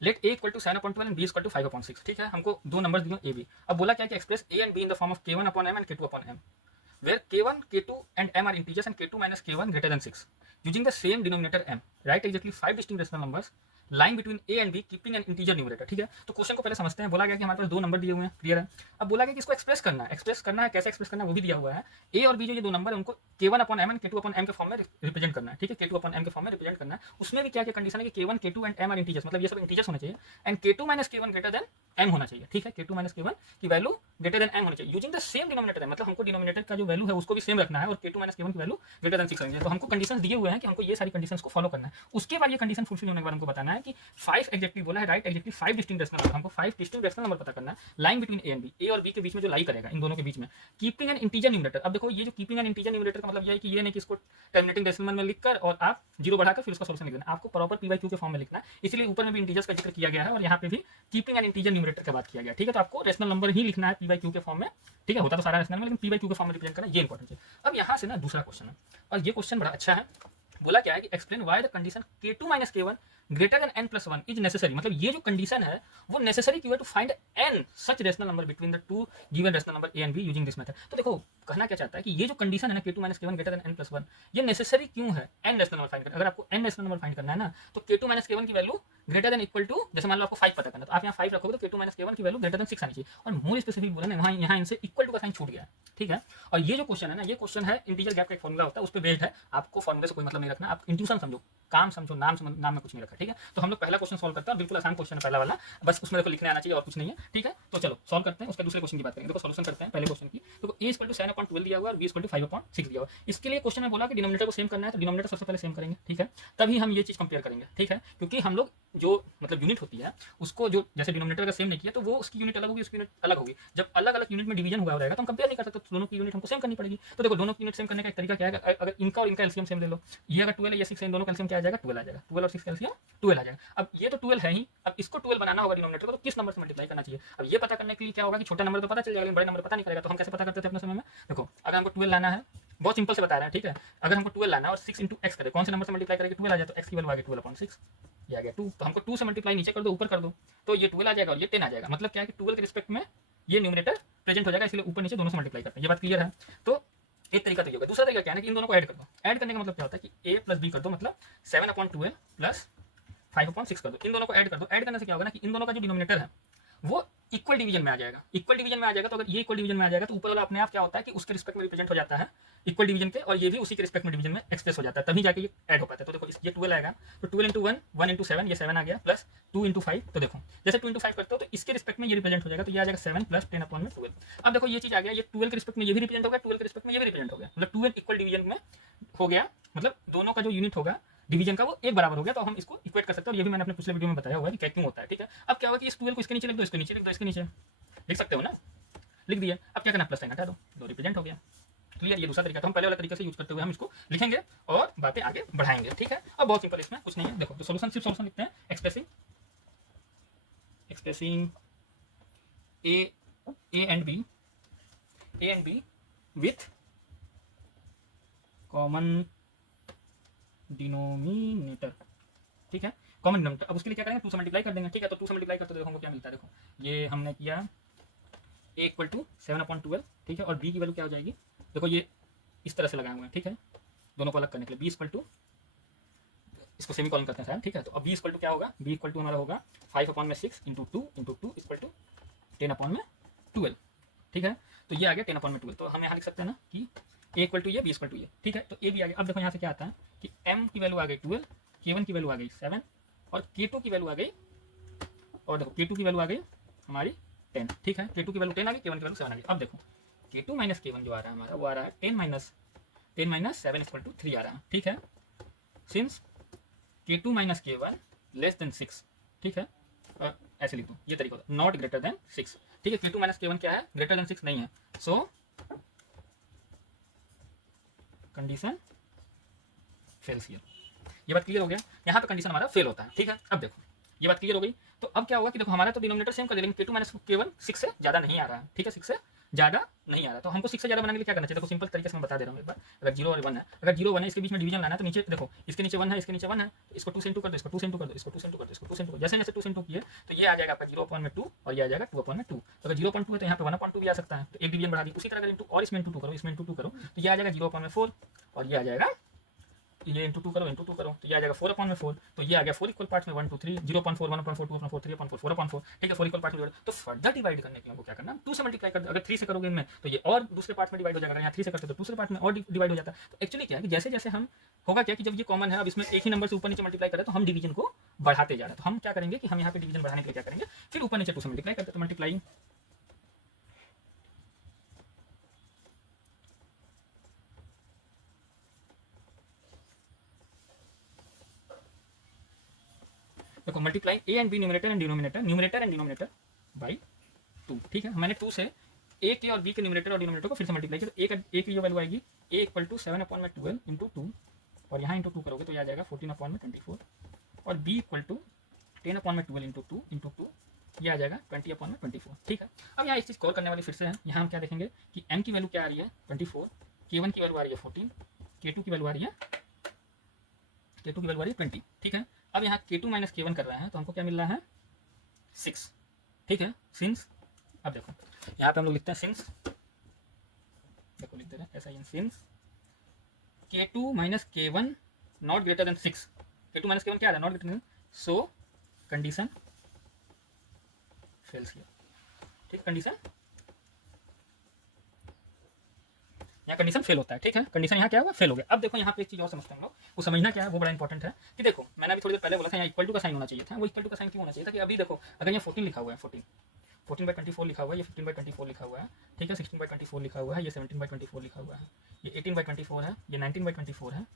Late a equal to 7/12 and b equal to 5/6। ठीक है, हमको दो नंबर दिए ए बी। अब बोला क्या कि express A and be in the form of k1/m and k2/m, where k1, k2 and m are integers and k2 minus k1 greater than 6 using the same denominator m, write exactly 5 distinct rational numbers lying between a and b keeping an integer numerator। ठीक है, तो question को पहले समझते हैं। बोला गया कि हमारे पास दो नंबर दिए हुए हैं, क्लियर है। अब बोला गया कि इसको एक्सप्रेस करना है। एक्सप्रेस करना है, कैसे एक्सप्रेस करना है वो भी दिया हुआ है। ए और बी जो ये दो नंबर है उनको k1/m एंड k2/m के फॉर्म में रिप्रेजेंट करना है। ठीक है, k2/m के फॉर्म में रिप्रेजेंट करना है। उसमें भी क्या क्या कंडीशन है कि k1, k2 and m are integers, मतलब ये सब इंटीजर्स होने चाहिए, and k2 minus k1 greater then m होना चाहिए। ठीक है, k2 माइनस k1 की वैल्यू ग्रेटर देन m होनी चाहिए यूजिंग द सेम डिनोमिनेटर, मतलब हमको डिनोमिनेटर का जो वैल्यू है उसको भी सेम रखना है और k2 माइनस k1 की वैल्यू ग्रेटर देन 6 रखनी है। तो हमको कंडीशंस दिए हुए हैं कि हमको ये सारी कंडीशंस को फॉलो करना है। उसके बाद ये कंडीशन फुलफिल होने के बाद हमको बताना है कि 5 एग्जैक्टली बोला है, right exactly 5 distinct rational number. हमको 5 डिस्टिंक्ट रेशनल नंबर पता करना है lying between A and B, A और बी के बीच में जो लाई करेगा, इन दोनों के बीच में, कीपिंग एन इंटीजर न्यूमरेटर। अब देखो ये जो कीपिंग एन इंटीजर न्यूमरेटर का मतलब ये है कि ये नहीं कि इसको टर्मिनेटिंग डेसिमल में लिखकर और आप जीरो बढ़ाकर फिर उसका सॉल्यूशन लिख देना, आपको प्रॉपर p/q के फॉर्म में लिखना है। इसलिए ऊपर में भी इंटीजर्स का जिक्र किया गया है और यहाँ पे भी कीपिंग एन इंटीजर न्यूमरेटर की बात किया गया। ठीक है, तो आपको रेशनल नंबर ही लिखना है p/q के फॉर्म में। ठीक है, होता तो सारा रेशनल में, लेकिन p/q के फॉर्म में रिप्रेजेंट करना ये इंपॉर्टेंट है। अब यहाँ से ना दूसरा क्वेश्चन है और ये क्वेश्चन बड़ा अच्छा है। बोला क्या है कि explain why the condition k2 minus k1 greater than n+1 is necessary, मतलब ये जो कंडीशन है वो नेसेसरी क्यों है to find n such rational number between the two given rational number a and b using this method. तो देखो कहना क्या चाहता है कि ये जो कंडीशन है ना k2 minus k1 greater than n+1, ये नेसेसरी क्यों है n रेशनल नंबर फाइंड करना। अगर आपको n रेशनल नंबर फाइंड करना है ना तो k2 माइनस k1 की value greater than equal to, जैसे मान लो आपको 5 पता करना, तो आप यहाँ 5 रखोगे तो k2 माइनस k1 की वैल्यू ग्रेटर देन 6 आनी चाहिए। और मोर स्पेसिफिक बोला ना, वहाँ यहाँ इनसे इक्वल टू का साइन छूट गया। ठीक है, और ये जो क्वेश्चन है ना, ये क्वेश्चन है इंटीजर गैप का एक फॉर्मूला होता है, उस पर बेस्ड है। आपको फॉर्मूले से कोई मतलब नहीं रखना, आप इंट्यूशन समझो, काम समझो, नाम में कुछ नहीं रखा। ठीक है, तो हम लोग पहला क्वेश्चन सॉल्व करते हैं, बिल्कुल आसान क्वेश्चन है पहला वाला, बस उसमें देखो लिखने आना चाहिए और कुछ नहीं है। ठीक है, तो चलो सॉल्व करते हैं, उसका दूसरे क्वेश्चन की बात करेंगे। देखो सॉल्यूशन करते हैं पहले क्वेश्चन की। तो a इक्वल टू 7/12 दिया हुआ है और b इक्वल टू 5/6 दिया हुआ है। इसके लिए क्वेश्चन में बोला कि डिनोमिनेटर को सेम करना है, तो डिनोमिनेटर सबसे पहले सेम करेंगे। ठीक है, तभी हम ये चीज कंपेयर करेंगे। ठीक है, क्योंकि हम लोग जो मतलब यूनिट होती है उसको जो जैसे डिनोमिनेटर का सेम नहीं किया तो वो उसकी यूनिट अलग होगी, उसकी यूनिट अलग होगी। जब अलग अलग यूनिट में डिवीजन हुआ रहेगा तो हम कंपेयर नहीं कर सकते, तो दोनों की यूनिट हमको सेम करनी पड़ेगी। तो देखो दोनों की यूनिट सेम करने का एक तरीका क्या है, अगर इनका और इनका एलसीएम सेम ले लो, ये अगर 12 है, ये 6 है, इन दोनों का एलसीएम क्या आ जाएगा, 12 आ जाएगा। 12 और 6 का एलसीएम 12 आ जाएगा। अब ये तो 12 है ही, अब इसको 12 बनाना होगा डिनोमिनेटर को, तो किस नंबर से मल्टीप्लाई करना चाहिए। अब ये पता करने के लिए क्या होगा कि छोटा नंबर तो पता चल जाएगा लेकिन बड़े नंबर पता नहीं करेगा। तो हम कैसे पता करते थे अपने समय में, देखो अगर हमको 12 लाना है, बहुत सिंपल से बता रहे हैं। ठीक है, अगर हमको 12 लाना है और 6 इंटू एक्स करें, कौन से नंबर से मल्टीप्लाई करेंगे, 12 आ जाए तो एक्स की वैल्यू आ गई 12/6, ये आ गया 2। तो हमको 2 से मल्टीप्लाई नीचे कर दो, ऊपर कर दो, तो ये 12 आ जाएगा और ये 10 आ जाएगा। मतलब क्या है कि 12 के रिस्पेक्ट में ये न्यूमरेटर प्रेजेंट हो जाएगा, इसलिए ऊपर नीचे दोनों से मल्टीप्लाई करते हैं। ये बात क्लियर है। तो एक तरीका तो ये होगा। दूसरा तरीका क्या है कि इन दोनों को ऐड कर दो। ऐड करने का मतलब क्या होता है कि a प्लस बी कर दो, मतलब 7/12 प्लस 5/6 कर दो। इन दोनों को ऐड कर दो। ऐड करने से क्या होगा ना कि इन दोनों का जो डिनोमिनेटर है वो इक्वल डिवीजन में आ जाएगा। इक्वल डिवीजन में आ जाएगा तो अगर ये इक्वल डिवीजन में आ जाएगा तो ऊपर वाला अपने आप क्या होता है कि उसके रिस्पेक्ट में रिप्रेजेंट हो जाता है इक्वल डिवीजन के, और ये भी उसी के रिस्पेक्ट में डिवीजन में एक्सप्रेस हो जाता है, तभी जाके ये ऐड हो पाता है। तो देखो ये 12 आएगा, तो 12 इंटू 1 1 इंटू 7 ये 7 आ गया, प्लस 2 इंटू 5, तो देखो जैसे 2 इंटू 5 करते हो तो इसके रिस्पेक्ट में ये रिप्रेजेंट हो जाएगा, तो ये आ जाएगा 7 प्लस 10/12। अब देखो ये चीज आ गया, ये 12 के रिस्पेक्ट में ये भी रिप्रेजेंट हो गया, 12 के रिस्पेक्ट में ये भी रिप्रेजेंट हो गया, मतलब 12 इक्वल डिवीजन में हो गया, मतलब दोनों का जो यूनिट होगा डिवीजन का वो एक बराबर हो गया। तो हम इसको इक्वेट कर सकते हैं और ये भी मैंने अपने पिछले वीडियो में बताया हुआ है कि क्या क्यों होता है। ठीक है, अब क्या होगा कि इस 12 को इसके नीचे लिख दो, इसके नीचे लिख दो, इसके नीचे लिख सकते हो ना, लिख दिया। अब क्या करना, प्लस साइन हटा दो, दो रिप्रेजेंट हो गया। क्लियर, ये दूसरा तरीका। तो हम पहले वाला तरीका से यूज करते हुए हम इसको लिखेंगे और बातें आगे बढ़ाएंगे। ठीक है, अब बहुत सिंपल, इसमें कुछ नहीं है। देखो तो सोल्यूशन, सिर्फ सोल्यूशन लिखते हैं, expressing A and B with common denominator. ठीक है, कॉमन डिनोमिनेटर। अब उसके लिए क्या करेंगे, 2 से मल्टीप्लाई कर देंगे। ठीक है, तो 2 से मल्टीप्लाई करते देखो क्या मिलता है। देखो ये हमने किया a इक्वल टू 7/12। ठीक है, और b की वैल्यू क्या हो जाएगी, देखो ये इस तरह से लगाए हुए हैं। ठीक है, दोनों को अलग करने के लिए b इक्वल टू, इसको सेमी कॉलन करते हैं शायद। ठीक है, तो अब b इक्वल टू क्या होगा, b इक्वल टू हमारा होगा 5/6 इंटू 2 इक्वल टू 10/12। ठीक है, तो ये आ गया 10/12। तो हम यहाँ लिख सकते हैं ना कि a इक्वल टू ये, b इक्वल टू ये। ठीक है, तो a भी आ गया। अब देखो यहाँ से क्या आता है कि m की वैल्यू आ गई 12, k1 की वैल्यू आ गई 7 और k2 की वैल्यू आ गई, और देखो k2 की वैल्यू आ गई हमारी 10। ठीक है, k2 की वैल्यू 10 आ गई, k1 की वैल्यू 7 आ गई। अब देखो k2 माइनस k1 जो आ रहा है हमारा, वो आ रहा है 10 माइनस 7 इक्वल टू 3 आ रहा है। ठीक है, since k2 minus k1 less than 6। ठीक है, ऐसे लिख दो, ये तरीका होता है, नॉट ग्रेटर देन 6। ठीक है, k2 माइनस k1 क्या है, ग्रेटर देन 6 नहीं है, सो कंडीशन फेल्स हियर। ये बात क्लियर हो गया, यहाँ पे कंडीशन हमारा फेल होता है। ठीक है, अब देखो ये बात क्लियर हो गई। तो अब क्या होगा कि देखो हमारा तो डिनोमिनेटर सेम कर दे, लेकिन k2 माइनस k1 6 से ज़्यादा नहीं आ रहा है। ठीक है, 6 से ज़्यादा नहीं आ रहा। तो हमको 6 से ज़्यादा बनाने के लिए क्या करना चाहिए? देखो सिंपल तरीके से मैं बता दे रहा हूँ एक बार। अगर 0 और 1 है, अगर 0 1 है, इसके बीच में डिवीजन लाना है तो नीचे देखो, इसके नीचे 1 है, इसके नीचे 1 है, तो इसको 2 से इंटू कर दो, इसको 2 से इंटू कर दो, इसको 2 से इंटू कर दो, इसको 2 से इंटू कर दो। जैसे जैसे 2 से इंटू किए तो ये आ जाएगा आपका 0/2 और ये आ जाएगा 2/2। तो अगर 0.2 है तो यहाँ पे 1/2 भी आ सकता है, तो एक डिवीजन बढ़ा दी। उसी तरह अगर इंटू और इसमें इंटू 2 करो, इसमें इंटू 2 करो, तो ये आ जाएगा 0/4 और ये आ जाएगा, ये इंटू 2 करो तो ये आ जाएगा 4/4। तो ये आ गया 4 इक्वल पार्ट्स में 1 2 3, 0.4 1/4 2/4 3/4 4/4। ठीक है, 4 इक्वल पार्ट्स में डिवाइड। तो फर्दर डिवाइड करने के लिए हमको क्या करना है? 2 से मल्टीप्लाई कर दो। अगर 3 से करोगे इनमें तो ये और दूसरे पार्ट में डिवाइड हो जाएगा। अगर यहाँ 3 से करते तो दूसरे पार्ट में और डिवाइड हो जाता है। तो एक्चुअली क्या है कि जैसे जैसे हम होगा क्या कि जब ये कॉमन है, अब इसमें एक ही नंबर से ऊपर नीचे मल्टीप्लाई करें तो हम डिवीजन को बढ़ाते जा रहे हैं। तो हम क्या करेंगे कि हम यहाँ पे डिवीजन बढ़ाने के लिए क्या करेंगे, फिर ऊपर नीचे 2 से मल्टीप्लाई करते, तो मल्टीप्लाई देखो, multiply a and b numerator and denominator by 2। ठीक है, मैंने 2 से ए के और बी के न्यूमरेटर और डिनोमिनेटर को फिर से मल्टीप्लाई किया। तो ए की जो वैल्यू आएगी ए इक्वल टू 7/12 इंटू 2 और यहाँ इंटू 2 करोगे तो यह आ जाएगा 14/24 और बी इक्वल टू 10/12 इंटू 2 ये आ जाएगा 20/24। ठीक है, अब यहाँ एक चीज़ कॉल करने वाली फिर से है। यहाँ हम क्या देखेंगे कि एम की वैल्यू क्या आ रही है 24, K1 की वैल्यू आ रही है 14, K2 की वैल्यू आ रही है 20। ठीक है, अब यहाँ K2 माइनस K1 कर रहे हैं तो हमको क्या मिल रहा है 6। ठीक है, सिंस, अब देखो यहाँ पे हम लोग लिखते हैं सिंस, देखो लिख दे रहे हैं ऐसा ही, since K2 minus K1 not greater than 6। K2 minus K1 क्या आ रहा है? Not greater than, so condition fails here. ठीक, कंडीशन यहाँ कंडीशन फेल होता है। ठीक है, कंडीशन यहाँ क्या होगा? फेल हो गया। अब देखो यहाँ पे एक चीज़ और समझते हैं हम लोग, वो समझना क्या है वो बड़ा इंपॉर्टेंट है कि देखो मैंने अभी थोड़ी देर पहले बोला था यहाँ इक्वल टू का साइन होना चाहिए था। वो इक्वल टू का साइन क्यों होना चाहिए था कि अभी देखो अगर यहाँ 14 लिखा हुआ है, 14/24 लिखा हुआ है, ये 15/24 लिखा हुआ है, ठीक है, 16/24 लिखा हुआ है, ये 17/24 लिखा हुआ है, ये 18/24 है, ये 19/24 है,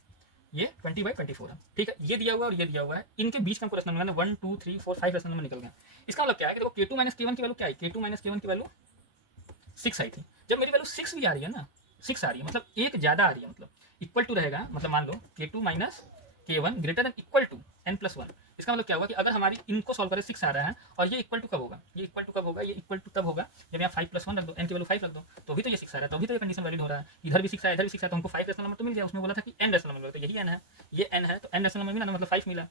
ये 20/24 है। ठीक है, ये दिया हुआ है और ये दिया हुआ है, इनके बीच का हमको रेशनल नंबर 1 2 3 4 5 रेशनल नंबर निकल गया। इसका मतलब क्या है कि देखो K2 माइनस K1 की वैल्यू क्या है? K2 माइनस K1 की वैल्यू 6 आई थी। जब मेरी वैल्यू 6 भी आ रही है ना, 6 आ रही है मतलब एक ज़्यादा आ रही है, मतलब इक्वल टू रहेगा, मतलब मान लो K2 minus K1 greater than equal to n+1। इसका मतलब क्या होगा कि अगर हमारी इनको सॉल्व करें 6 आ रहा है और ये इक्वल टू कब होगा? ये इक्वल टू कब होगा? ये इक्वल टू तब होगा जब यहाँ 5+1 रख दो, n की वैल्यू 5 रख दो, तो भी तो ये 6 आ रहा है, तो भी तो ये कंडीशन वैलिड हो रहा है। इधर भी 6 आया, इधर भी 6 आया, तो हमको 5 रेशनल नंबर तो मिल गया। उसमें बोला था कि n रेशनल नंबर, तो यही n है, ये n है, तो n रेशनल नंबर मिला ना, मतलब 5 मिला।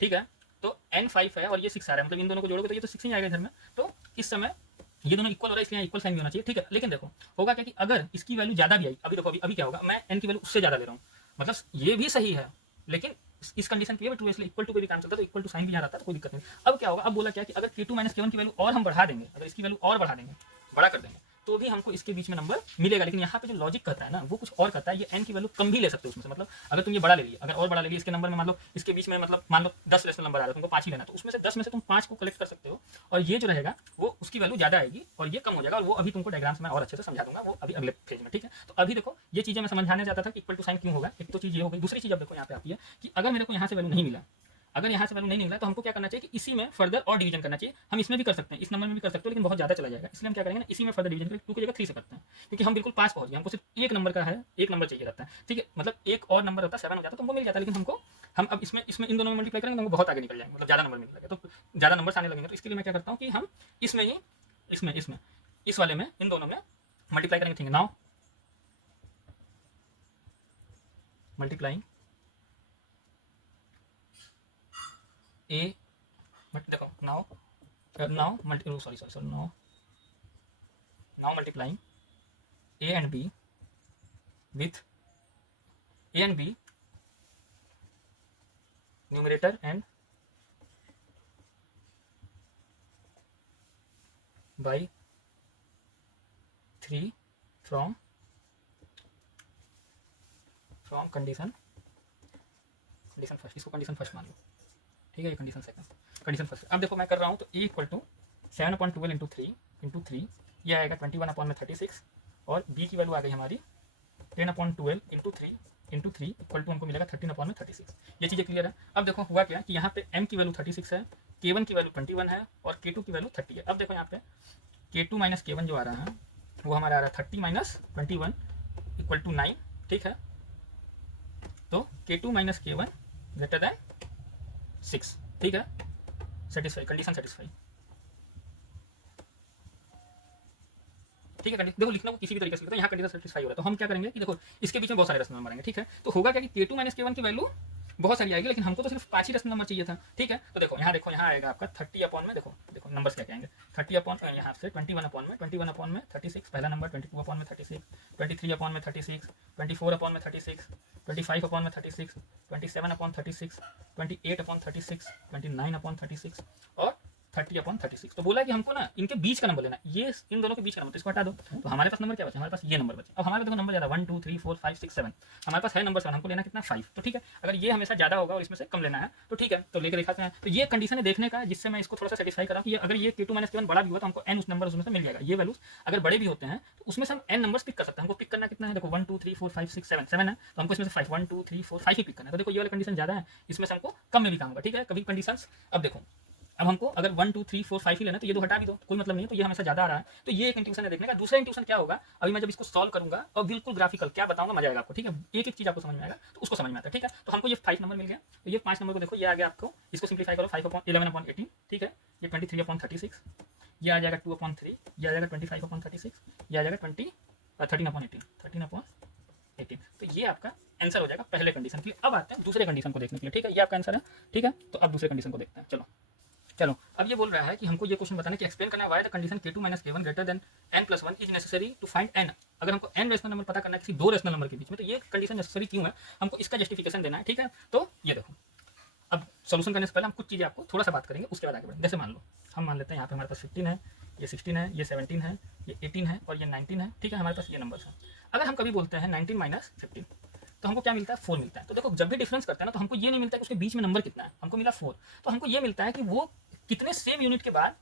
ठीक है, तो n 5 है और ये 6 आ रहा है, मतलब इन दोनों को जोड़ोगे तो ये तो 6 ही आएगा इधर में। तो इस समय ये दोनों इक्वल हो रहा है, इसलिए इक्वल साइन भी होना चाहिए। ठीक है, लेकिन देखो होगा क्या कि अगर इसकी वैल्यू ज़्यादा भी आई, अभी देखो अभी क्या होगा, मैं n की वैल्यू उससे ज़्यादा ले रहा हूँ, मतलब ये भी सही है लेकिन इस कंडीशन के लिए ट्रू, इसलिए इक्वल टू पे भी काम चलता है, तो इक्वल टू साइन भी यहाँ रहता है, तो कोई दिक्कत नहीं। अब क्या होगा? अब बोला क्या कि अगर K2 माइनस K1 की वैल्यू और हम बढ़ा देंगे, अगर इसकी वैल्यू और बढ़ा देंगे, बड़ा कर देंगे, तो भी हमको इसके बीच में नंबर मिलेगा। लेकिन यहाँ पे जो लॉजिक कहता है ना वो कुछ और कहता है, ये n की वैल्यू कम भी ले सकते हो उसमें से। मतलब अगर तुम ये बड़ा ले लिए, अगर और बड़ा ले लिए इसके नंबर में, मान लो इसके बीच में, मतलब मान लो 10 रेशनल नंबर आ रहा है, तुमको 5 ही लेना, तो उसमें से 10 में से तुम 5 को कलेक्ट कर सकते हो और ये जो रहेगा वो उसकी वैल्यू ज़्यादा आएगी और ये कम हो जाएगा। और वो अभी तुमको डायग्राम्स में और अच्छे से समझा दूंगा, वो अभी अगले पेज में। ठीक है, तो अभी देखो ये चीज़ें मैं समझाने जाता था कि इक्वल टू साइन क्यों होगा। एक तो चीज़ ये हो गई। दूसरी चीज़ अब देखो यहाँ पे आती है कि अगर मेरे को यहाँ से वैल्यू नहीं मिला, अगर यहाँ से वैल्यू नहीं निकला तो हमको क्या करना चाहिए कि इसी में फर्दर और डिवीजन करना चाहिए। हम इसमें भी कर सकते हैं, इस नंबर में भी कर सकते हो, लेकिन बहुत ज़्यादा चला जाएगा, इसलिए हम क्या करेंगे ना, इसी में फर्दर डिवीजन करके 2 की जगह 3 से करते हैं, क्योंकि हम बिल्कुल पास पहुंच गए। हमको सिर्फ एक नंबर का है, एक नंबर चाहिए रहता है। ठीक है, मतलब एक और नंबर रहता है 7 हो जाता तो हमको मिल जाता, लेकिन हम अब इसमें इन दोनों में मल्टीप्लाई करेंगे तो हमको बहुत आगे निकल जाएंगे, मतलब ज़्यादा नंबर मिल जाएगा, तो ज़्यादा नंबर आने लगेंगे। तो इसके लिए मैं क्या करता हूँ कि हम इसमें ही इस वाले में इन दोनों में मल्टीप्लाई करेंगे। ठीक है, नाउ मल्टीप्लाइंग ए, बट देखो now multiplying a and b with a and b numerator and by 3 from condition first, इसको कंडीशन फर्स्ट मान लो। ठीक है, ये कंडीशन सेकंड, कंडीशन फर्स्ट। अब देखो मैं कर रहा हूँ, तो a इक्वल टू 7/12 इंटू 3 ये आएगा 21/36 और b की वैल्यू आ गई हमारी 10/12 इंटू 3 इक्वल टू हमको मिलेगा 13/36। ये चीज़ें क्लियर है। अब देखो हुआ क्या कि यहाँ पे m की वैल्यू 36 है, K1 की वैल्यू 21 है और K2 की वैल्यू 30 है। अब देखो यहाँ पे K2 माइनस K1 जो आ रहा है वो हमारा आ रहा है 30 माइनस 21 इक्वल टू 9। ठीक है, तो K2 minus K1 greater than 6। ठीक है, सेटिस्फाई, कंडीशन सेटिस्फाई। ठीक है। देखो लिखना को किसी भी तरीके से लिखो, यहाँ कंडीशन सेटिस्फाई हो रहा है, तो हम क्या करेंगे कि देखो इसके बीच में बहुत सारे रेशनल नंबर आएंगे, ठीक है। तो होगा क्या कि K2 माइनस K1 की वैल्यू बहुत सारी आएगी, लेकिन हमको तो सिर्फ 5 ही रेशनल नंबर चाहिए था, ठीक है। तो देखो यहाँ आएगा आपका 30 अपॉन में, देखो नंबर्स क्या आएंगे, 30 अपॉन यहाँ से 21 अपॉन में 36 पहला नंबर, 22 अपॉन में 36, 23 अपॉन में 36, 24 अपॉन में 36, 25 अपॉन में 36, 27 अपॉन 36, 28 अपॉन 36, 29 अपॉन 36 और 30 अपॉन 36। तो बोला कि हमको ना इनके बीच का नंबर लेना, ये इन दोनों के बीच का नंबर, तो इसको हटा दो। तो हमारे पास नंबर क्या बचे, हमारे पास ये नंबर बचे। अब हमारे देखो नंबर ज़्यादा 1 2 3 4 5 6 7, हमारे पास है नंबर 7, हमको लेना कितना 5, तो ठीक है। अगर ये हमेशा ज़्यादा होगा और इसमें से कम लेना है तो ठीक है, तो लेकर दिखाते हैं। तो ये कंडीशन है देखने का, जिससे मैं इसको थोड़ा सा सेटिस्फाई करा कि अगर ये K2 माइनस K1 बड़ा भी हुआ तो हमको n उस नंबर उसमें से मिल जाएगा। ये वैल्यूज अगर बड़े भी होते हैं तो उसमें से हम n नंबर्स पिक कर सकते हैं। हमको पिक करना कितना है, देखो 1 2 3 4 5 6 7 7 है, तो हमको इसमें से 5 1 2 3 4 5 ही पिक करना है। तो देखो ये वाला कंडीशन ज़्यादा है, इसमें से हमको कम में भी काम होगा, ठीक है। कभी कंडीशन अब देखो, अब हमको अगर 1 2 3 4 5 ही लेना तो ये दो हटा भी दो, कोई मतलब नहीं है, तो ये हमेशा ज़्यादा आ रहा है। तो ये एक इंट्यूशन है देखने का। दूसरा इंट्यूशन क्या होगा, अभी मैं जब इसको सॉल्व करूंगा और बिल्कुल ग्राफिकल क्या बताऊंगा, मजा आएगा आपको, ठीक है। एक एक चीज़ आपको समझ में आएगा तो उसको समझ में आता है, ठीक है। तो हमको ये 5 नंबर मिल गया, तो ये 5 नंबर को देखो, ये आ गया आपको, इसको सिंप्लीफाई करो, 5 अपॉन 11 अपॉन 18, ठीक है। ये 23 अपॉन 36, ये आ जाएगा 2 अपॉन 3, ये आ जाएगा 25 अपॉन 36, ये आ जाएगा 13 अपॉन 18, 13 अपॉन 18। तो ये आपका आंसर हो जाएगा पहले कंडीशन के लिए। अब आते हैं दूसरे कंडीशन को देखने के लिए, ठीक है। ये आपका आंसर है, ठीक है। तो अब दूसरे कंडीशन को देखते हैं, चलो। अब ये बोल रहा है कि हमको ये क्वेश्चन बताना है कि एक्सप्लेन करना है why the condition K2 minus K1 greater than n+1 is necessary to find n। अगर हमको n रेशनल नंबर पता करना है किसी दो रेशनल नंबर के बीच में, तो ये कंडीशन नेसेसरी क्यों है, हमको इसका जस्टिफिकेशन देना है, ठीक है। तो ये देखो, अब सोल्यूशन करने से पहले हम कुछ चीज़ें आपको थोड़ा सा बात करेंगे, उसके बाद आगे बढ़ेंगे। जैसे मान लो, हम मान लेते हैं यहाँ पे हमारे पास 15 है, ये 16 है, ये 17 है, ये 18 है और ये 19 है, ठीक है। हमारे पास ये नंबर है। अगर हम कभी बोलते हैं 19 माइनस 15, तो हमको क्या मिलता है, 4 मिलता है। तो देखो जब भी डिफरेंस करते हैं ना, तो हमको ये नहीं मिलता है कि उसके बीच में नंबर कितना है, हमको मिला 4। तो हमको ये मिलता है कि वो कितने सेम यूनिट के बाद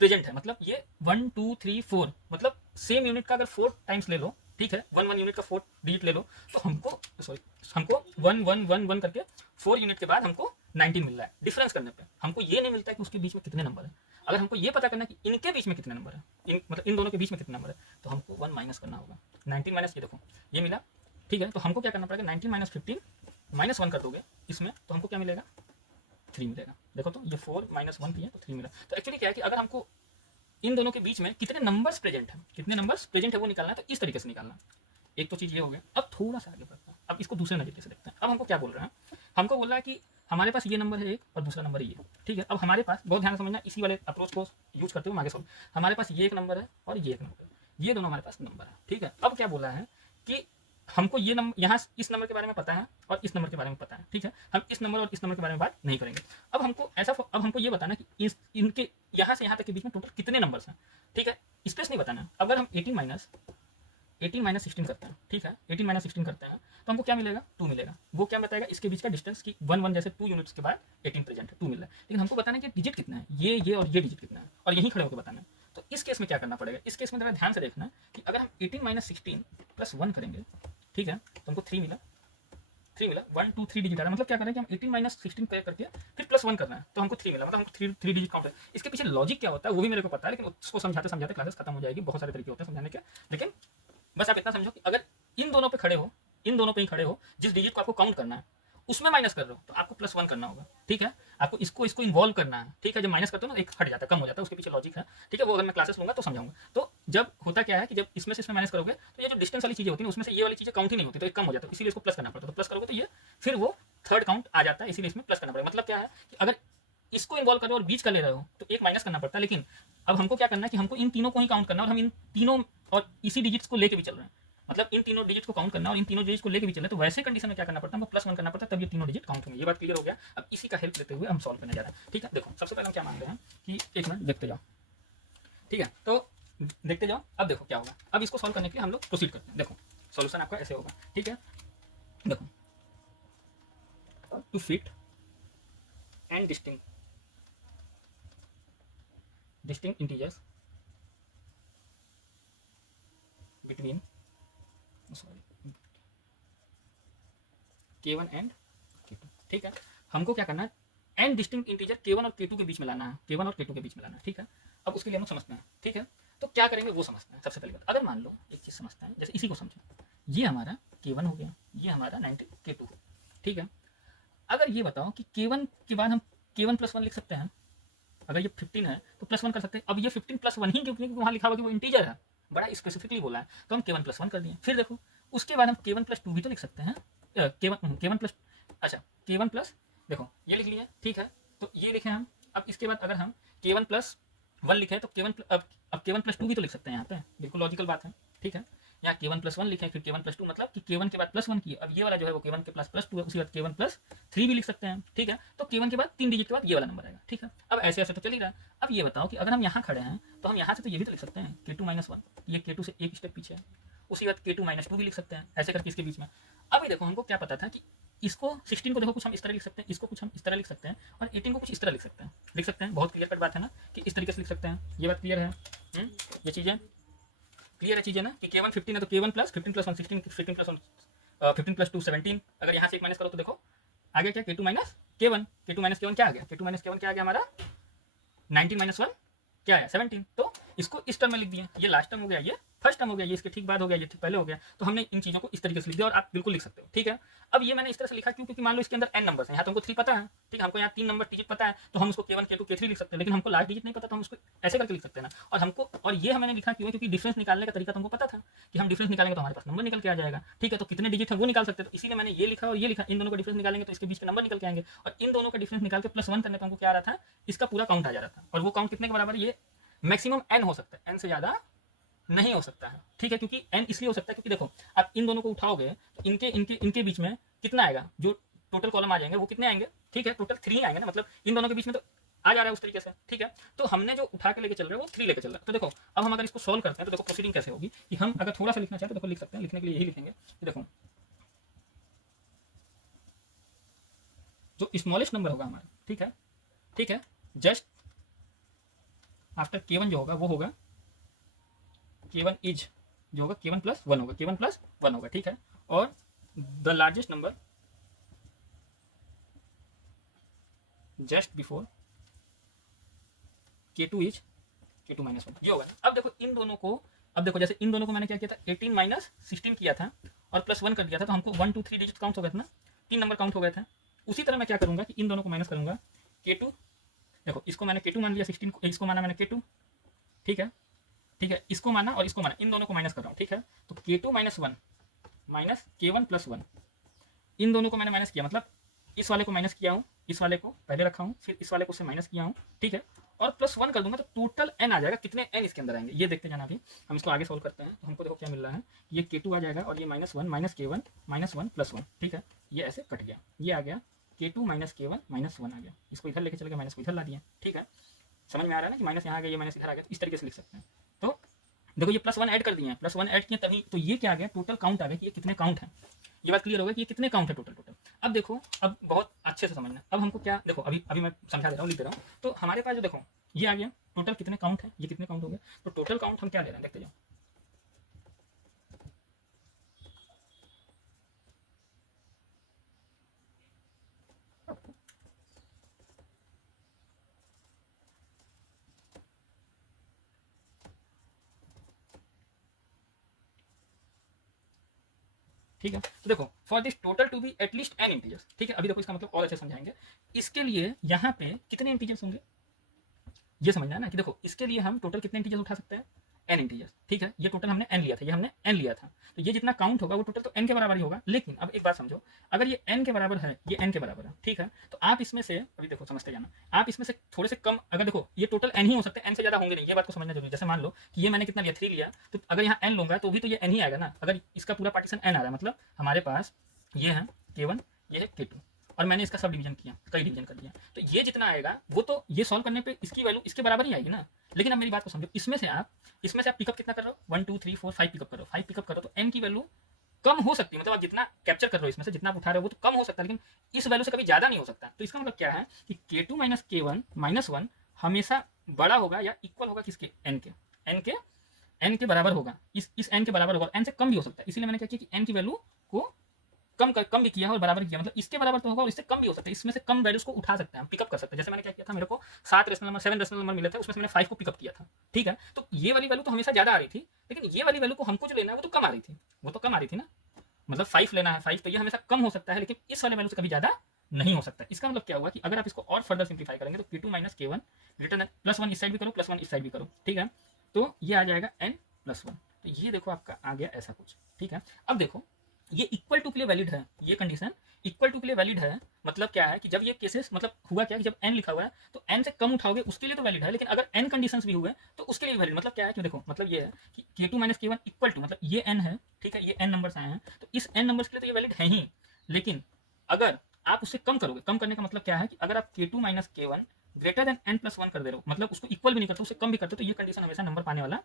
प्रेजेंट है। मतलब ये 1 2 3 4, मतलब सेम यूनिट का अगर 4 टाइम्स ले लो, ठीक है, 1 1 यूनिट का 4 डिजिट ले लो, तो हमको 1 1 1 1 करके 4 यूनिट के बाद हमको 19 मिल रहा है। डिफरेंस करने पे हमको ये नहीं मिलता है कि उसके बीच में कितने नंबर है। अगर हमको ये पता करना है कि इनके बीच में कितने नंबर है, मतलब इन दोनों के बीच में कितने नंबर है, तो हमको 1 माइनस करना होगा। 19 माइनस ये देखो ये मिला, ठीक है। तो हमको क्या करना पड़ेगा, 19 माइनस 15 माइनस 1 कर दोगे इसमें, तो हमको क्या मिलेगा, 3 मिलेगा। देखो तो ये 4 माइनस 1 किया तो 3 मिला। तो एक्चुअली क्या है कि अगर हमको इन दोनों के बीच में कितने नंबर्स प्रेजेंट है, वो निकालना है, तो इस तरीके से निकालना। एक तो चीज़ ये हो गया। अब थोड़ा सा आगे बढ़ते हैं, अब इसको दूसरे नजरिए से देखते हैं। अब हमको क्या बोल रहे हैं, हमको बोल रहा है कि हमारे पास ये नंबर है एक और दूसरा नंबर ये, ठीक है। अब हमारे पास बहुत ध्यान से समझना, इसी वाले अप्रोच को यूज करते हुए आगे सॉल्व। हमारे पास ये एक नंबर है और ये एक नंबर है, ये दोनों हमारे पास नंबर है, ठीक है। अब क्या बोला है कि हमको ये नंबर यहाँ इस नंबर के बारे में पता है और इस नंबर के बारे में पता है, ठीक है। हम इस नंबर और इस नंबर के बारे में बात नहीं करेंगे। अब हमको ये बताना कि इनके यहाँ से यहाँ तक के बीच में टोटल कितने नंबर्स हैं, ठीक है। स्पेस नहीं बताना। अगर हम 18 माइनस 16 करते हैं, ठीक है, 18 माइनस 16 करते हैं, तो हमको क्या मिलेगा, 2 मिलेगा। वो क्या बताएगा, इसके बीच का डिस्टेंस की 1 1 जैसे 2 यूनिट्स के बाद 18 प्रेजेंट है, 2 मिल रहा है। लेकिन हमको बताना है कि डिजिट कितना है, ये और ये डिजिट कितना है, और यहीं खड़े होकर बताना है। तो इस केस में क्या करना पड़ेगा, इस केस में जरा ध्यान से देखना है कि अगर हम 18 माइनस 16 प्लस 1 करेंगे, ठीक है, तो हमको 3 मिला। 1 2 3 डिजिट आ रहा है। मतलब क्या करें कि हम 18 माइनस 16 पे करके फिर प्लस 1 करना है, तो हमको 3 मिला। मतलब हमको 3 डिजिट काउंट है। इसके पीछे लॉजिक क्या होता है वो भी मेरे को पता है, लेकिन उसको समझाते क्लासेस खत्म हो जाएगी। बहुत सारे तरीके होते हैं समझाने के, लेकिन बस आप इतना समझो कि अगर इन दोनों पे खड़े हो, जिस डिजिट को आपको काउंट करना है उसमें माइनस कर रहे हो, तो आपको प्लस 1 करना होगा, ठीक है। आपको इसको इन्वॉल्व करना है, ठीक है। जब माइनस करते हो ना, एक हट जाता है, कम हो जाता है, उसके पीछे लॉजिक है, ठीक है। वो अगर मैं क्लासेस लूंगा तो समझाऊंगा। तो जब होता क्या है कि जब इसमें से इसमें माइनस करोगे, तो ये जो डिस्टेंस वाली चीजें होती है उसमें से ये वाली चीजें काउंट ही नहीं होती, तो एक कम हो जाता है, इसीलिए इसको प्लस करना पड़ता है। तो प्लस करोगे तो ये फिर वो थर्ड काउंट आ जाता है, इसीलिए इसमें प्लस करना पड़ेगा। मतलब क्या है कि अगर इसको इन्वॉल्व कर रहे हो और बीच का ले रहे हो तो एक माइनस करना पड़ता है। लेकिन अब हमको क्या करना है कि हमको इन तीनों को ही काउंट करना है, और हम इन तीनों और इसी डिजिट्स को लेके भी चल रहे हैं। मतलब इन तीनों डिजिट को काउंट करना और इन तीनों डिजिट को लेके भी चले, तो वैसे कंडीशन में क्या करना पड़ता है, हमको प्लस 1 करना पड़ता है, तब ये तीनों डिजिट काउंट होंगे। ये बात क्लियर हो गया। अब इसी का हेल्प लेते हुए हम सॉल्व करने जा रहे हैं, ठीक है। देखो सबसे पहले हम क्या मान रहे हैं कि एक मिनट देखते जाओ, ठीक है। तो देखते जाओ, अब देखो क्या होगा। अब इसको सॉल्व करने के लिए हम लोग प्रोसीड करते हैं। देखो सॉल्यूशन आपका ऐसे होगा, ठीक है। देखो to fit and distinct integers between K1 and K2, ठीक है। हमको क्या करना है, एंड डिस्टिंक्ट इंटीजर K1 और K2 के बीच में लाना है, ठीक है। अब उसके लिए हम समझते हैं, ठीक है। तो क्या करेंगे वो समझते हैं। सबसे पहली बात, अगर मान लो एक चीज़ समझते हैं, जैसे इसी को समझो, ये हमारा K1 हो गया, ये हमारा 19 K2 हो, ठीक है। अगर ये बताओ कि K1 के बाद हम K1 प्लस 1 लिख सकते हैं। अगर ये 15 है तो प्लस 1 कर सकते हैं। अब ये 15 प्लस 1 ही क्योंकि वहाँ लिखा हुआ कि वो इंटीजर है, बड़ा स्पेसिफिकली बोला है, तो हम k1 + 1 कर दिए। फिर देखो उसके बाद हम k1 + 2 भी तो लिख सकते हैं, k1 प्लस, अच्छा k1 प्लस, देखो ये लिख लिया, ठीक है, तो ये लिखे हम। अब इसके बाद अगर हम k1 + 1 लिखे तो अब k1 + 2 भी तो लिख सकते हैं यहाँ पे, बिल्कुल लॉजिकल बात है, ठीक है। यहाँ k1 + 1 लिखे फिर k1 + 2, मतलब कि k1 के बाद +1 किए, अब ये वाला जो है वो k1 के +2 है, उसी बाद k1 + 3 भी लिख सकते हैं, ठीक है। तो k1 के बाद 3 डिजिट के बाद ये वाला नंबर आएगा, ठीक है। अब ऐसे ऐसे तो चल ही रहा है। अब ये बताओ कि अगर हम यहाँ खड़े हैं तो हम यहाँ से तो ये भी तो लिख सकते हैं k2 - 1, ये k2 से एक स्टेप पीछे है, उसी बाद k2 - 2 भी लिख सकते हैं, ऐसे करके इसके बीच में। अभी देखो हमको क्या पता था कि इसको 16 को देखो कुछ हम इस तरह लिख सकते हैं, इसको कुछ हम इस तरह लिख सकते हैं, और 18 को कुछ इस तरह लिख सकते हैं, बहुत क्लियर कट बात है ना कि इस तरीके से लिख सकते हैं, ये बात क्लियर है। ये चीज़ें क्लियर है, चीज़ें ना कि k1 15 है तो k1 + 15 + 1 16, 15 + 1 15 + 2 17। अगर यहाँ से एक माइनस करो तो देखो आगे क्या k2 - k1, k2 - k1 क्या आ गया, k2 - k1 क्या आ गया हमारा 19 - 1 क्या आया 17। तो इसको इस टर्म में लिख दिए, ये लास्ट टर्म हो गया, ये फर्स्ट टर्म हो गया, ये इसके ठीक बाद हो गया, ये ठीक पहले हो गया। तो हमने इन चीज़ों को इस तरीके से लिख दिया और आप बिल्कुल लिख सकते हो, ठीक है। अब ये मैंने इस तरह से लिखा क्यों, क्योंकि मान लो इसके अंदर n नंबर्स हैं, यहाँ तो हमको 3 पता है, ठीक है, हमको यहाँ 3 नंबर डिजिट पता है, तो हम उसको k1 k2 k3 लिख सकते हैं, लेकिन हमको लास्ट डिजिट नहीं पता, तो हम उसको ऐसे करके लिख सकते हैं ना। और ये हमने लिखा क्यों, क्योंकि डिफरेंस निकालने का तरीका तो हमको पता था कि हम डिफरेंस निकालेंगे तो हमारे पास नंबर निकल के आ जाएगा, ठीक है। तो कितने डिजिट है वो निकाल सकते हैं, तो इसीलिए मैंने ये लिखा और ये लिखा, इन दोनों का डिफरेंस निकालेंगे तो इसके बीच के नंबर निकल के आएंगे, और इन दोनों का डिफरेंस निकाल के +1 करने पर हमको क्या आ रहा था, इसका पूरा काउंट आ जा रहा था। और वो काउंट कितने के बराबर, ये मैक्सिमम n हो सकता है, n से ज़्यादा नहीं हो सकता है, ठीक है। क्योंकि n इसलिए हो सकता है क्योंकि देखो आप इन दोनों को उठाओगे तो इनके इनके इनके बीच में कितना आएगा, जो टोटल कॉलम आ जाएंगे वो कितने आएंगे, ठीक है, टोटल 3 आएंगे ना, मतलब इन दोनों के बीच में तो आ जा रहा है उस तरीके से, ठीक है। तो हमने जो उठा के लेके चल रहे हैं वो 3 लेके चल रहा है। तो देखो अब हम अगर इसको सॉल्व करते हैं तो देखो प्रोसीडिंग कैसे होगी, कि हम अगर थोड़ा सा लिखना चाहें तो देखो लिख सकते हैं, लिखने के लिए यही लिखेंगे कि देखो जो स्मॉलेस्ट नंबर होगा हमारा, ठीक है, ठीक है, जस्ट आफ्टर k1 जो होगा वो होगा k1 इज जो होगा k1 + 1 होगा, k1 + 1 होगा, ठीक है। और the largest number just before k2 is k2 - 1 ये होगा। अब देखो इन दोनों को, अब देखो जैसे इन दोनों को मैंने क्या किया था 18 - 16 किया था और +1 कर दिया था, तो हमको 1 2 3 डिजिट काउंट हो गया था ना, 3 नंबर काउंट हो गए थे। उसी तरह मैं क्या करूंगा कि इन दोनों को माइनस करूंगा, k2 देखो इसको मैंने k2 मान लिया, 16 को इसको माना मैंने k2, ठीक है, ठीक है, इसको माना और इसको माना, इन दोनों को माइनस कर रहा हूँ, ठीक है। तो k2 - 1 माइनस k1 + 1, इन दोनों को मैंने माइनस किया, मतलब इस वाले को माइनस किया हूँ, इस वाले को पहले रखा हूँ, फिर इस वाले को उससे माइनस किया हूँ, ठीक है, और +1 कर दूंगा तो टोटल n आ जाएगा। कितने n इसके अंदर आएंगे ये देखते जाना, अभी हम इसको आगे सोल्व करते हैं। तो हमको देखो क्या मिल रहा है, ये k2 आ जाएगा और ये -1 -k1 -1 +1, ठीक है, ये ऐसे कट गया, ये आ गया k2 - k1 -1 आ गया, इसको इधर लेके चल गया, माइनस को इधर ला दिया, ठीक है। समझ में आ रहा है ना कि माइनस यहाँ आ गया, ये माइनस इधर आ गया, तो इस तरीके से लिख सकते हैं। तो देखो ये +1 ऐड कर दिए हैं, +1 ऐड किए तभी तो ये क्या आ गया, टोटल काउंट आ गया कि ये कितने काउंट है। ये बात क्लियर हो गई कि ये कितने काउंट है टोटल। अब देखो अब बहुत अच्छे से समझना, अब हमको क्या देखो अभी अभी मैं समझा दे रहा हूँ, लिख दे रहा हूँ। तो हमारे पास जो देखो ये आ गया टोटल कितने काउंट है, ये कितने काउंट हो गए, तो टोटल काउंट हम क्या ले रहे हैं देखते जाओ। ठीक है, तो देखो for this total to be at least n integers, ठीक है। अभी देखो इसका मतलब और अच्छे समझाएंगे। इसके लिए यहाँ पे कितने इंटीजर्स होंगे ये समझना है ना, कि देखो इसके लिए हम टोटल कितने इंटीजर्स उठा सकते हैं, n इंटीजर्स, ठीक है। ये टोटल हमने n लिया था, ये हमने n लिया था, तो ये जितना काउंट होगा वो टोटल तो n के बराबर ही होगा। लेकिन अब एक बात समझो, अगर ये n के बराबर है, ये n के बराबर है, ठीक है, तो आप इसमें से अभी देखो समझते जाना, आप इसमें से थोड़े से कम, अगर देखो ये टोटल n ही हो सकते हैं, n से ज़्यादा होंगे नहीं, ये बात को समझना जरूरी है। जैसे मान लो कि ये मैंने कितना लिया 3 लिया, तो अगर यहाँ n लूंगा तो भी तो ये n ही आएगा ना। अगर इसका पूरा पार्टीशन n आ रहा है, मतलब हमारे पास ये है k1, ये है k2, और मैंने इसका सब डिवीजन किया, कई डिवीजन कर दिया, तो ये जितना आएगा वो तो ये सॉल्व करने पे इसकी वैल्यू इसके बराबर ही आएगी ना। लेकिन अब मेरी बात को समझो, इसमें से आप पिकअप कितना कर रहे हो, 1 2 3 4 5 पिकअप करो, 5 पिकअप करो, तो n की वैल्यू कम हो सकती है, मतलब आप जितना कैप्चर कर रहे हो इसमें से, जितना आप उठा रहे हो वो तो कम हो सकता है, लेकिन इस वैल्यू से कभी ज़्यादा नहीं हो सकता। तो इसका मतलब क्या है कि k2 - k1 -1 हमेशा बड़ा होगा या इक्वल होगा किसके, n के बराबर होगा, इस n के बराबर होगा, n से कम भी हो सकता है। इसीलिए मैंने क्या किया कि n की वैल्यू को कम भी किया और बराबर किया, मतलब इसके बराबर तो होगा और इससे कम भी हो सकता है। इसमें से कम वैल्यूज को उठा सकते हैं, हम पिकअप कर सकते हैं। जैसे मैंने क्या किया था, मेरे को 7 रेशनल नंबर मिले थे, उसमें से मैंने 5 को पिकअप किया था, ठीक है। तो ये वाली वैल्यू तो हमेशा ज़्यादा आ रही थी, लेकिन ये वाली वैल्यू को हमको जो लेना है वो तो कम आ रही थी, ना, मतलब 5 लेना है, 5 तो ये हमेशा कम हो सकता है, लेकिन इस वाले वैल्यू से कभी ज़्यादा नहीं हो सकता। इसका मतलब क्या हुआ कि अगर आप इसको और फर्दर सिंप्लीफाई करेंगे तो k2 - k1 ग्रेटर देन +1 इस साइड भी करो, +1 इस साइड भी करो, ठीक है, तो ये आ जाएगा n प्लस वन। तो ये देखो आपका आ गया ऐसा कुछ, ठीक है। अब देखो ये इक्वल टू के लिए वैलिड है, ये कंडीशन इक्वल टू के लिए वैलिड है। मतलब क्या है कि जब ये केसेस, मतलब हुआ क्या कि जब n लिखा हुआ है तो n से कम उठाओगे उसके लिए तो वैलिड है, लेकिन अगर n कंडीशंस भी हुए तो उसके लिए वैलिड। मतलब क्या है कि देखो, मतलब ये है कि k2 minus k1 equal to, मतलब ये n है, ठीक है, ये n नंबर्स आए हैं, तो इस n नंबर्स के लिए तो ये वैलिड है ही। लेकिन अगर आप उससे कम करोगे, कम करने का मतलब क्या है कि अगर आप k2 minus k1 greater then n plus one कर दे रहे हो, मतलब उसको इक्वल भी नहीं करते, उससे कम भी करते, तो ये कंडीशन हमेशा नंबर पाने वाला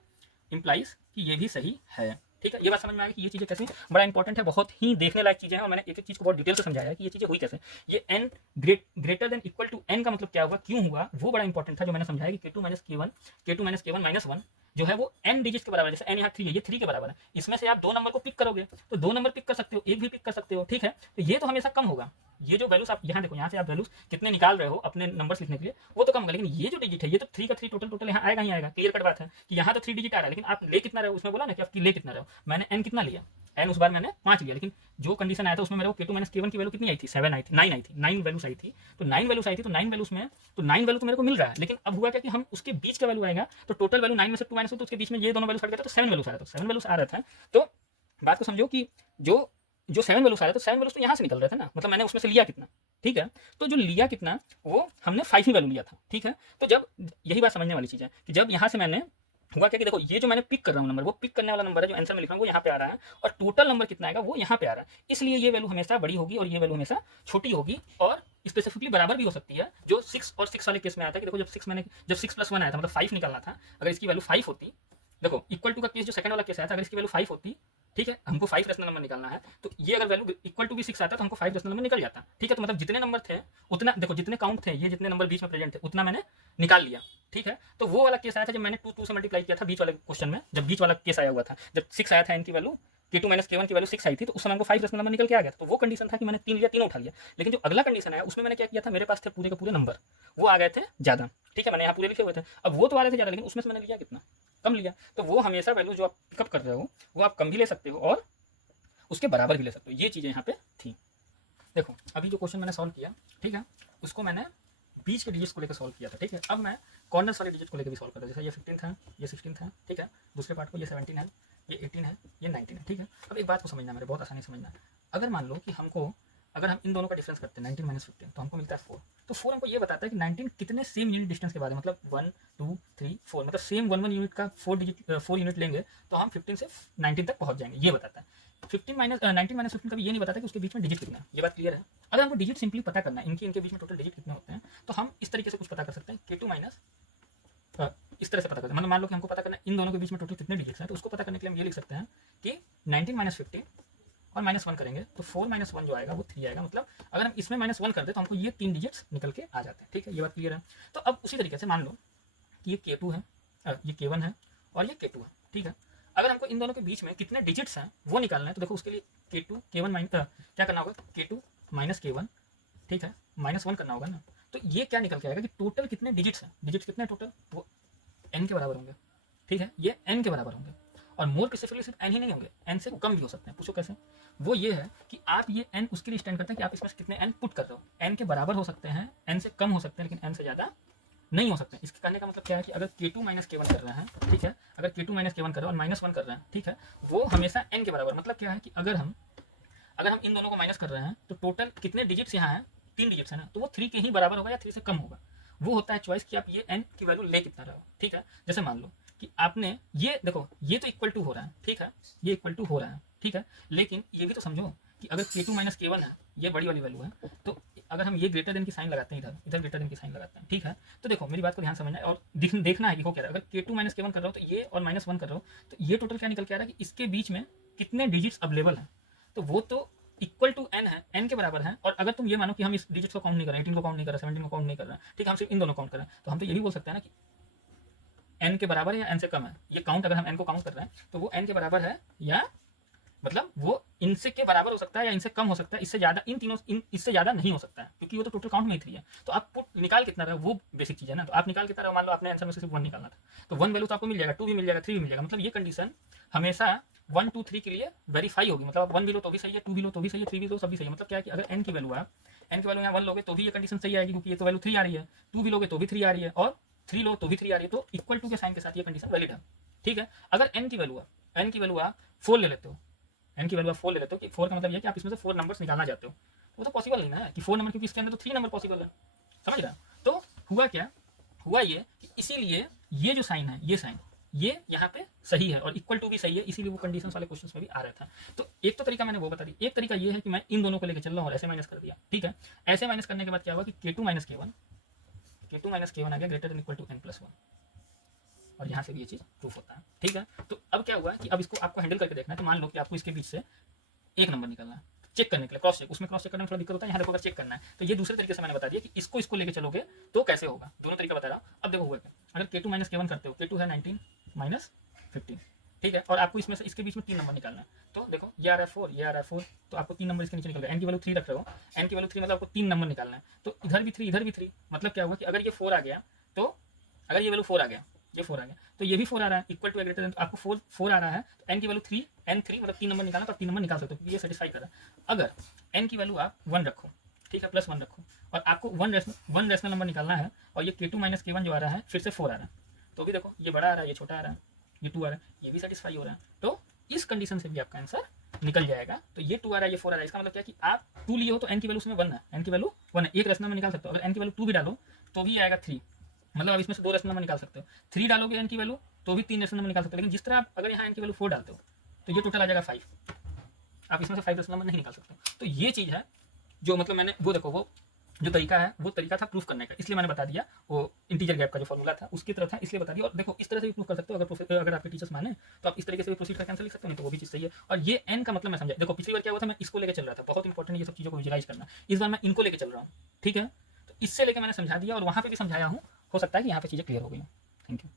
इंप्लाइज कि ये भी सही है, ठीक है। ये बात समझ में आ गई कि ये चीज़ें कैसे बड़ा इंपॉर्टेंट है, बहुत ही देखने लायक चीज़ें हैं, और मैंने एक एक चीज़ को बहुत डिटेल से समझाया है कि ये चीज़ें हुई कैसे। ये n greater than equal to n का मतलब क्या हुआ, क्यों हुआ, वो बड़ा इंपॉर्टेंट था, जो मैंने समझाया कि k2 minus k1 minus one जो है वो n डिजिट के बराबर है। जैसे n यहाँ 3 है, ये 3 के बराबर है, इसमें से आप दो नंबर को पिक करोगे तो दो नंबर पिक कर सकते हो, एक भी पिक कर सकते हो, ठीक है। तो ये तो हमेशा कम होगा। ये जो वैल्यूज आप यहाँ देखो, यहाँ से आप वैल्यूज कितने निकाल रहे हो अपने नंबर लिखने के लिए, वो तो कम होगा, लेकिन ये जो डिजिट है ये तो 3 का 3 टोटल यहाँ आएगा ही आएगा। क्लियर कट बात है कि यहाँ तो 3 डिजिट आ रहा है, लेकिन आप ले कितना रहे हो, उसमें बोला ना कि आप ले कितना रहे हो। मैंने n कितना लिया, n उस बार मैंने 5 लिया, लेकिन जो कंडीशन आया था उसमें मेरे को k2 माइनस k1 की वैल्यू कितनी आई थी, 7 आई थी, 9 आई थी, 9 वैल्यूज आई थी। तो 9 वैल्यूज आई थी, तो 9 वैल्यूज में तो 9 वैल्यू तो मेरे को मिल रहा है, लेकिन अब हुआ क्या कि हम उसके बीच का वैल्यू आएगा, तो टोटल वैल्यू 9 में से 2 माइनस, तो उसके बीच में ये दोनों वैल्यू हट गया, तो 7 वैल्यूज आ रहा था, 7 वैल्यूज आ रहा था। तो बात को समझो कि जो जो 7 वैल्यूज आ रहा था, 7 वैल्यूज तो यहाँ से निकल रहे थे ना, मतलब मैंने उसमें से लिया कितना, ठीक है। तो जो लिया कितना, वो हमने 5 ही वैल्यू लिया था, ठीक है। तो जब यही बात समझने वाली चीज़ है कि जब यहाँ से मैंने हुआ क्या कि देखो, ये जो मैंने पिक कर रहा हूँ नंबर, वो पिक करने वाला नंबर है, जो आंसर में लिख रहा हूँ वो यहाँ पे आ रहा है, और टोटल नंबर कितना आएगा वो यहाँ पे आ रहा है। इसलिए ये वैल्यू हमेशा बड़ी होगी और ये वैल्यू हमेशा छोटी होगी, और स्पेसिफिकली बराबर भी हो सकती है। जो 6 और 6 वाले केस में आता है कि देखो, जब 6 प्लस 1 आया था, मतलब 5 निकालना था, अगर इसकी वैल्यू 5 होती, देखो इक्वल टू का केस जो सेकंड वाला केस आया था, अगर इसकी वैल्यू 5 होती, ठीक है, हमको 5 रेशनल नंबर निकालना है, तो ये अगर वैल्यू इक्वल टू भी 6 आता तो हमको 5 रेशनल नंबर निकल जाता, ठीक है। तो मतलब जितने नंबर थे उतना, देखो जितने काउंट थे, ये जितने नंबर बीच में प्रेजेंट थे उतना मैंने निकाल लिया, ठीक है। तो वो वाला केस आया था जब मैंने 2 से मल्टीप्लाई किया था बीच वाले क्वेश्चन में, जब बीच वाला केस आया हुआ था, जब 6 आया था इनकी वैल्यू, k2 माइनस k1 की वैल्यू 6 आई थी, तो उस समय हमको 5 रेशनल नंबर निकल के आ गया था। तो वो कंडीशन था कि मैंने 3 लिया, तीनों उठा लिया। लेकिन जो अगला कंडीशन आया उसमें मैंने क्या किया था, मेरे पास थे पूरे के पूरे नंबर, वो आ गए थे ज़्यादा, ठीक है, मैंने यहाँ पूरे लिखे हुए थे। अब वो तो आ रहे थे ज़्यादा, लेकिन उसमें से मैंने लिया कितना, कम लिया। तो वो हमेशा वैल्यू जो आप पिकअप कर रहे हो वो आप कम भी ले सकते हो और उसके बराबर भी ले सकते हो। ये चीज़ें यहाँ पे थी। देखो अभी जो क्वेश्चन मैंने सॉल्व किया, ठीक है, उसको मैंने बीच के डिजिट्स को लेकर सॉल्व किया था, ठीक है। अब मैं कॉर्नर्स वाले डिजिट को लेकर भी सॉल्व करता हूँ। जैसे ये 15 था, ये 16 था, ठीक है। दूसरे पार्ट को ये 17 है, ये 18 है, ये 19 है, ठीक है। अब एक बात को समझना, मेरे बहुत आसानी से समझना। अगर मान लो कि हमको, अगर हम इन दोनों का डिफरेंस करते हैं 19 माइनस 15, तो हमको मिलता है 4। तो 4 हमको ये बताता है कि 19 कितने सेम यूनिट डिस्टेंस के बाद है, मतलब 1 2 3 4, मतलब सेम 1 1 यूनिट का 4 यूनिट लेंगे तो हम 15 से 19 तक पहुंच जाएंगे, ये बताता है। 19 माइनस 15 कभी ये नहीं बताता कि उसके बीच में डिजिट कितना है। ये बात क्लियर है। अगर हमको डिजिट सिंपली पता करना है, इनके बीच में टोटल डिजिट कितने होते हैं, तो हम इस तरीके से कुछ पता कर सकते हैं, k2 माइनस, इस तरह से पता करते हैं। मतलब मान लो कि हमको पता करना है इन दोनों के बीच में टोटल कितने डिजिट्स हैं, तो उसको पता करने के लिए हम ये लिख सकते हैं कि 19 माइनस 15 और -1 करेंगे तो 4 माइनस 1 जो आएगा वो 3 आएगा। मतलब अगर हम इसमें -1 कर दे तो हमको ये 3 डिजिट्स निकल के आ जाते हैं, ठीक है। ये बात क्लियर है। तो अब उसी तरीके से मान लो कि ये k2 है, ये k1 है और ये k2 है, ठीक है। अगर हमको इन दोनों के बीच में कितने डिजिट्स हैं वो निकालना है, तो देखो उसके लिए k1 माइनस क्या करना होगा, k2 माइनस k1, ठीक है, -1 करना होगा ना। तो ये क्या निकल के आएगा कि टोटल कितने डिजिट्स हैं, डिजिट्स कितने टोटल, वो n के बराबर होंगे, ठीक है, ये n के बराबर होंगे। और मोर स्पेसिफिकली सिर्फ n ही नहीं होंगे, n से कम भी हो सकते हैं। पूछो कैसे? वो ये है कि आप ये n उसके लिए स्टैंड करते हैं कि आप इसमें से कितने n पुट कर रहे हो। n के बराबर हो सकते हैं, n से कम हो सकते हैं, लेकिन n से ज़्यादा नहीं हो सकते। इसके कहने का मतलब क्या है कि अगर k2 माइनस k1 कर रहे हैं, ठीक है, अगर k2 माइनस k1 कर रहे हैं और -1 कर रहे हैं, ठीक है, वो हमेशा n के बराबर। मतलब क्या है कि अगर हम इन दोनों को माइनस कर रहे हैं तो टोटल कितने डिजिट्स यहाँ हैं, 3 डिजिट्स है ना, तो वो 3 के ही बराबर होगा या 3 से कम होगा। वो होता है चॉइस कि आप ये n की वैल्यू ले कितना रहे हो, ठीक है। जैसे मान लो कि आपने ये देखो, ये तो इक्वल टू हो रहा है, ठीक है, ये इक्वल टू हो रहा है, ठीक है, लेकिन ये भी तो समझो कि अगर k2 माइनस k1 है, ये बड़ी वाली वैल्यू है, तो अगर हम ये ग्रेटर देन की साइन लगाते हैं, इधर ग्रेटर देन की साइन लगाते हैं, ठीक है। तो देखो मेरी बात को ध्यान समझना है और देखना है कि हो क्या रहा है। अगर k2 माइनस k1 कर रहा हो तो ये, और -1 कर रहा हो तो ये टोटल क्या निकल के आ रहा है कि इसके बीच में कितने डिजिट्स अवेलेबल हैं, तो वो तो इक्वल टू n है, n के बराबर है। और अगर तुम ये मानो कि हम इस डिजिट्स को काउंट नहीं कर रहे हैं, 18 को काउंट नहीं कर रहे, 17 को काउंट नहीं कर रहे हैं, ठीक है, हम सिर्फ इन दोनों काउंट कर रहे हैं, तो हम तो यही बोल सकते हैं ना कि n के बराबर है या n से कम है। ये काउंट अगर हम n को काउंट कर रहे हैं तो वो n के बराबर है, या मतलब वो इनसे के बराबर हो सकता है या इनसे कम हो सकता है, इससे ज़्यादा, इससे ज़्यादा नहीं हो सकता है, क्योंकि वो तो टोटल काउंट में ही 3 है। तो आप पुट निकाल कितना रहे वो बेसिक चीज़ है ना। तो आप निकाल कितना रहे, मान लो आपने आंसर में से सिर्फ 1 निकालना था, तो 1 वैल्यू तो आपको मिल जाएगा, 2 भी मिल जाएगा, 3 भी मिल जाएगा। मतलब ये कंडीशन हमेशा 1 2 3 के लिए वेरीफाई होगी। मतलब 1 भी लो तो भी सही है, 2 भी लो तो भी सही है, 3 भी लो तो भी सही है। मतलब क्या है कि अगर n की वैल्यू है, n की वैल्यू यहाँ 1 लोगे तो भी ये कंडीशन सही आएगी, क्योंकि ये तो वैल्यू 3 आ रही है। 2 भी लोगे तो भी 3 आ रही है, और 3 लो तो भी 3 आ रही है, तो इक्वल टू के साइन के साथ ये कंडीशन वैलिड है, ठीक है। अगर n की वैल्यू आप 4 ले लेते हो, n की वैल्यू आप 4 ले लेते हो, कि 4 का मतलब ये है कि आप इसमें से 4 नंबर्स निकालना चाहते हो, वो तो पॉसिबल नहीं ना कि 4 नंबर, क्योंकि इसके अंदर तो 3 नंबर पॉसिबल है, समझ रहे हो। तो हुआ क्या, हुआ ये कि इसीलिए ये जो साइन है, ये साइन, ये यहाँ पे सही है और इक्वल टू भी सही है, इसीलिए वो कंडीशन वाले क्वेश्चन में भी आ रहा था। तो एक तो तरीका मैंने वो बता दी, एक तरीका ये है कि मैं इन दोनों को लेकर चल रहा हूँ और ऐसे माइनस कर दिया, ठीक है। ऐसे माइनस करने के बाद क्या हुआ कि K2 माइनस K1 आ गया greater than equal to n+1, और यहाँ से भी ये चीज़ प्रूफ होता है, ठीक है। तो अब क्या हुआ कि अब इसको आपको हैंडल करके देखना है। तो मान लो कि आपको इसके बीच से एक नंबर निकलना है, चेक करने के लिए, क्रॉस चेक, उसमें क्रॉस चेक करने में थोड़ा दिक्कत होता है, यहाँ देखो अगर चेक करना है तो ये दूसरे तरीके से मैंने बता दिया कि इसको लेके चलोगे तो कैसे होगा, दोनों तरीका बता रहा हूँ। अब देखो हुआ क्या, अगर K2 माइनस K1 करते हो, K2 है 19 माइनस 15, ठीक है, और आपको इसमें से इसके बीच में 3 नंबर निकालना है। तो देखो ये आ रहा है 4, ये आ रहा है 4, तो आपको 3 नंबर इसके नीचे निकल गया। n की वैल्यू 3 रख रहे हो, n की वैल्यू 3 मतलब आपको 3 नंबर निकालना है। तो इधर भी 3, इधर भी 3, मतलब क्या हुआ कि अगर ये 4 आ गया, तो अगर ये वैल्यू 4 आ गया, ये 4 आ गया, तो ये भी 4 आ रहा है, इक्वल टू ग्रेटर देन, तो आपको 4 आ रहा है, तो n की वैल्यू 3, n3 मतलब 3 नंबर निकालना, तो आप 3 नंबर निकाल सकते हो, ये सेटिस्फाई कर रहा है। अगर n की वैल्यू आप 1 रखो, ठीक है, +1 रखो, और आपको 1 रेशनल नंबर निकालना है, और ये K2 माइनस K1 जो आ रहा है फिर से 4 आ रहा है, तो भी देखो ये बड़ा आ रहा है, ये छोटा आ रहा है, ये 2 आ रहा है, ये भी सेटिस्फाई हो रहा है। तो इस कंडीशन से भी आपका आंसर निकल जाएगा। तो ये 2 आ रहा है, ये 4 आ रहा है, इसका मतलब क्या कि आप 2 लिए हो तो n की वैल्यू उसमें 1 है, n की वैल्यू 1 है, एक रेशनल में निकाल सकते हो। अगर n की वैल्यू 2 भी डालो तो भी आएगा 3, मतलब आप इसमें से 2 रेशनल नंबर निकाल सकते हो। 3 डालोगे n की वैल्यू तो भी 3 रेशनल नंबर निकाल सकते हो, लेकिन जिस तरह आप अगर यहाँ n की वैल्यू 4 डालते हो तो ये टोटल आ जाएगा 5, आप इसमें से 5 रेशनल नंबर नहीं निकाल सकते। तो ये चीज़ है जो मतलब मैंने वो देखो, वो जो तरीका है वो तरीका था प्रूफ करने का, इसलिए मैंने बता दिया। वो इंटीजर गैप का जो फॉर्मूला था उसकी तरफ था, इसलिए बता दिया। और देखो इस तरह से भी प्रूफ कर सकते हो, अगर आपके टीचर्स माने तो आप इस तरीके से भी प्रोसीड करके आंसर लिख सकते हो, नहीं तो वो भी चीज़ सही है। और ये n का मतलब मैं समझा, देखो पिछली बार क्या हुआ था, मैं इसको लेकर चल रहा था, बहुत इंपॉर्टेंट ये सब चीज़ों को विजुलाइज करना। इस बार मैं इनको लेकर चल रहा हूँ, ठीक है। तो इससे लेकर मैंने समझा दिया और वहाँ पर भी समझाया हूँ, हो सकता है कि यहाँ पर चीज़ें क्लियर हो गई। Thank you.